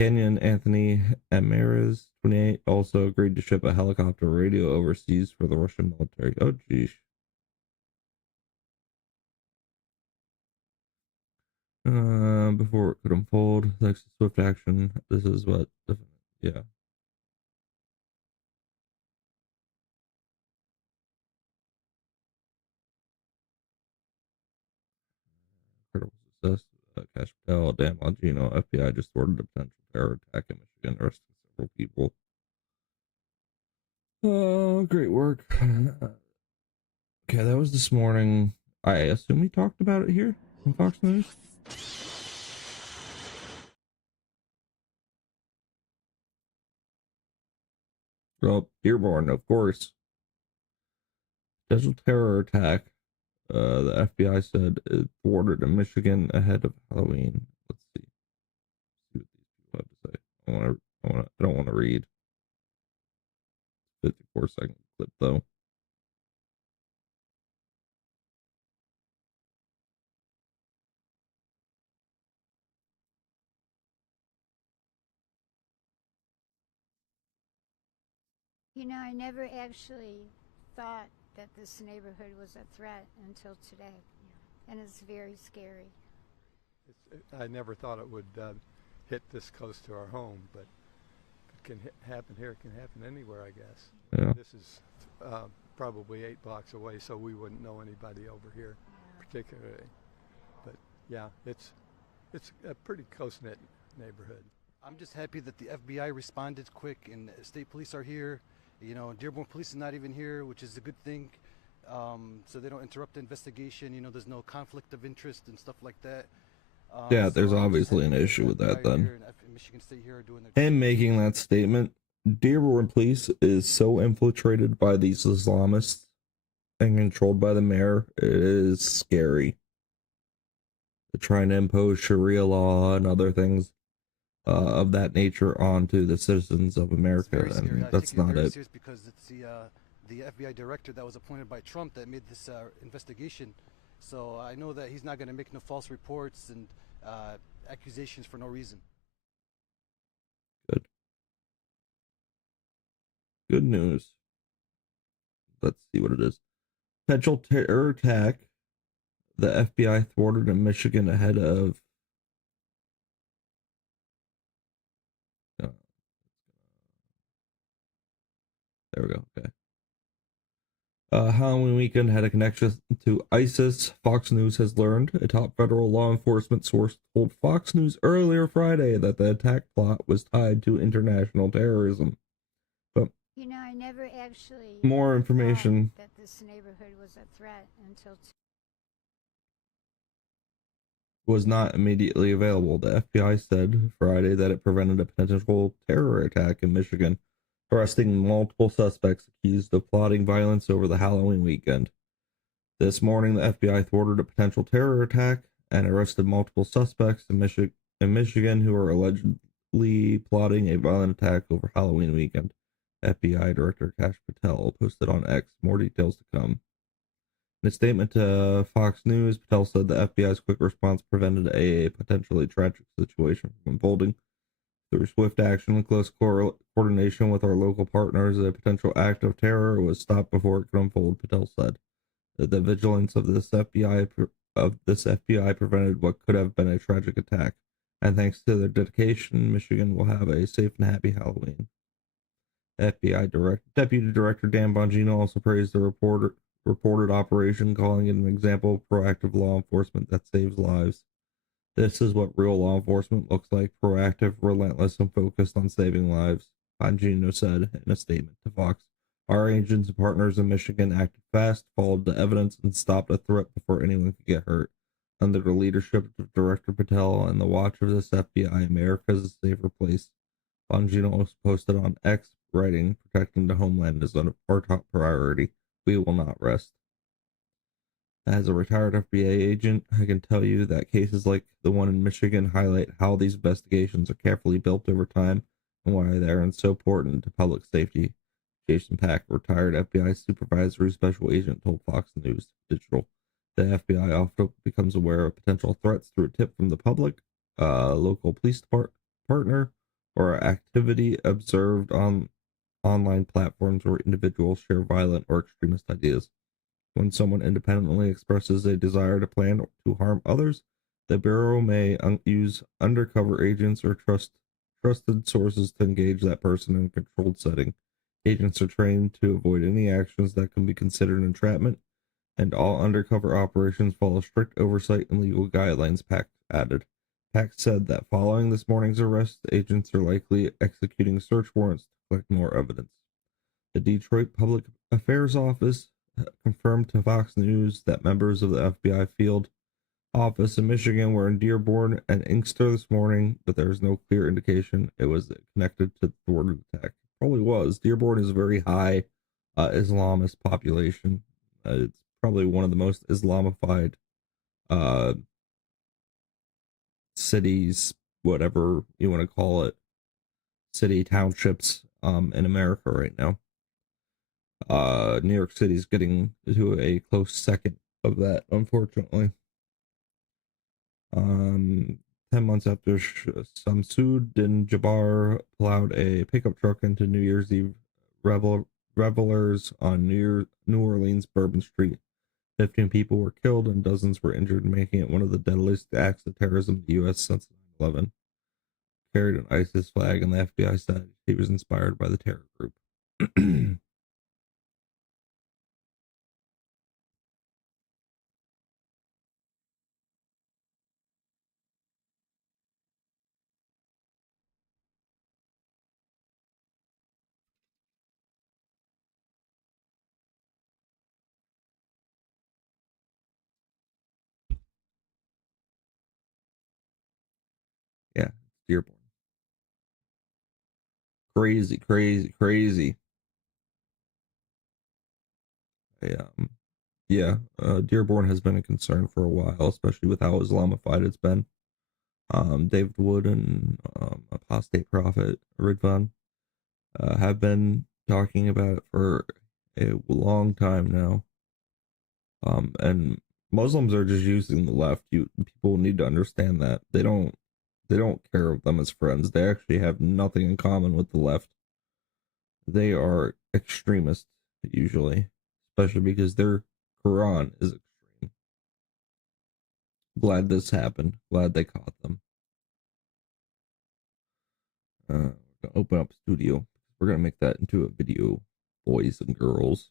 Kenyan Anthony Amaris, 28, also agreed to ship a helicopter radio overseas for the Russian military. Oh, geez. Before it could unfold, thanks to swift action, this is what, yeah. Incredible success. Kash Patel, Dan Bongino, FBI just ordered a potential terror attack in Michigan, arresting several people. Oh, great work. Okay, that was this morning. I assume we talked about it here on Fox News. Well, Dearborn, of course. Potential terror attack. The FBI said it thwarted in Michigan ahead of Halloween. Let's see what these people have to say. I don't want to read 54-second clip though. You know, I never actually thought that this neighborhood was a threat until today, and it's very scary. I never thought it would hit this close to our home, but it can happen here. It can happen anywhere, I guess. Yeah. This is probably 8 blocks away, so we wouldn't know anybody over here particularly. But yeah, it's a pretty close-knit neighborhood. I'm just happy that the FBI responded quick and state police are here. You know, Dearborn police is not even here, which is a good thing. So they don't interrupt the investigation. You know, there's no conflict of interest and stuff like that. Yeah, there's obviously an issue with that then. Michigan State here doing their Him making that statement, Dearborn police is so infiltrated by these Islamists and controlled by the mayor, it is scary. They're trying to impose Sharia law and other things of that nature onto the citizens of America, and that's not it. Because it's the FBI director that was appointed by Trump that made this investigation. So I know that he's not going to make no false reports and accusations for no reason. Good news. Let's see what it is. Potential terror attack. The FBI thwarted in Michigan ahead of there we go. Okay. Halloween weekend had a connection to ISIS. Fox News has learned. A top federal law enforcement source told Fox News earlier Friday that the attack plot was tied to international terrorism. But you know, I never actually more information that this neighborhood was a threat until was not immediately available. The FBI said Friday that it prevented a potential terror attack in Michigan, arresting multiple suspects accused of plotting violence over the Halloween weekend. This morning, the FBI thwarted a potential terror attack and arrested multiple suspects in Michigan who are allegedly plotting a violent attack over Halloween weekend. FBI Director Kash Patel posted on X. More details to come. In a statement to Fox News, Patel said the FBI's quick response prevented a potentially tragic situation from unfolding. Through swift action and close coordination with our local partners, a potential act of terror was stopped before it could unfold, Patel said. The vigilance of this FBI prevented what could have been a tragic attack, and thanks to their dedication, Michigan will have a safe and happy Halloween. Deputy Director Dan Bongino also praised the reported operation, calling it an example of proactive law enforcement that saves lives. This is what real law enforcement looks like: proactive, relentless, and focused on saving lives, Bongino said in a statement to Fox. Our agents and partners in Michigan acted fast, followed the evidence, and stopped a threat before anyone could get hurt. Under the leadership of Director Patel and the watch of this FBI, America is a safer place. Bongino posted on X, writing, protecting the homeland is our top priority. We will not rest. As a retired FBI agent, I can tell you that cases like the one in Michigan highlight how these investigations are carefully built over time and why they are so important to public safety. Jason Pack, retired FBI supervisory special agent, told Fox News Digital. The FBI often becomes aware of potential threats through a tip from the public, local police partner, or activity observed on online platforms where individuals share violent or extremist ideas. When someone independently expresses a desire to plan to harm others, the Bureau may use undercover agents or trusted sources to engage that person in a controlled setting. Agents are trained to avoid any actions that can be considered entrapment, and all undercover operations follow strict oversight and legal guidelines, PAC added. PAC said that following this morning's arrest, agents are likely executing search warrants to collect more evidence. The Detroit Public Affairs Office confirmed to Fox News that members of the FBI field office in Michigan were in Dearborn and Inkster this morning, but there is no clear indication it was connected to the Thwarted attack. Probably was. Dearborn is a very high Islamist population. It's probably one of the most Islamified uh, cities, whatever you want to call it, city townships in America right now. New York City's getting to a close second of that, unfortunately. 10 months after Samsud Jabbar plowed a pickup truck into New Year's Eve revelers on New Orleans Bourbon Street. 15 people were killed and dozens were injured, making it one of the deadliest acts of terrorism in the U.S. since 9/11. Carried an ISIS flag, and the FBI said he was inspired by the terror group. Yeah, Dearborn. Crazy, crazy, crazy. Yeah, Dearborn has been a concern for a while, especially with how Islamified it's been. David Wood and apostate prophet Ridvan have been talking about it for a long time now. And Muslims are just using the left. People need to understand that they don't care of them as friends. They actually have nothing in common with the left. They are extremists usually, especially because their Quran is extreme. Glad this happened. Glad they caught them. We're gonna open up studio. We're gonna make that into a video, boys and girls.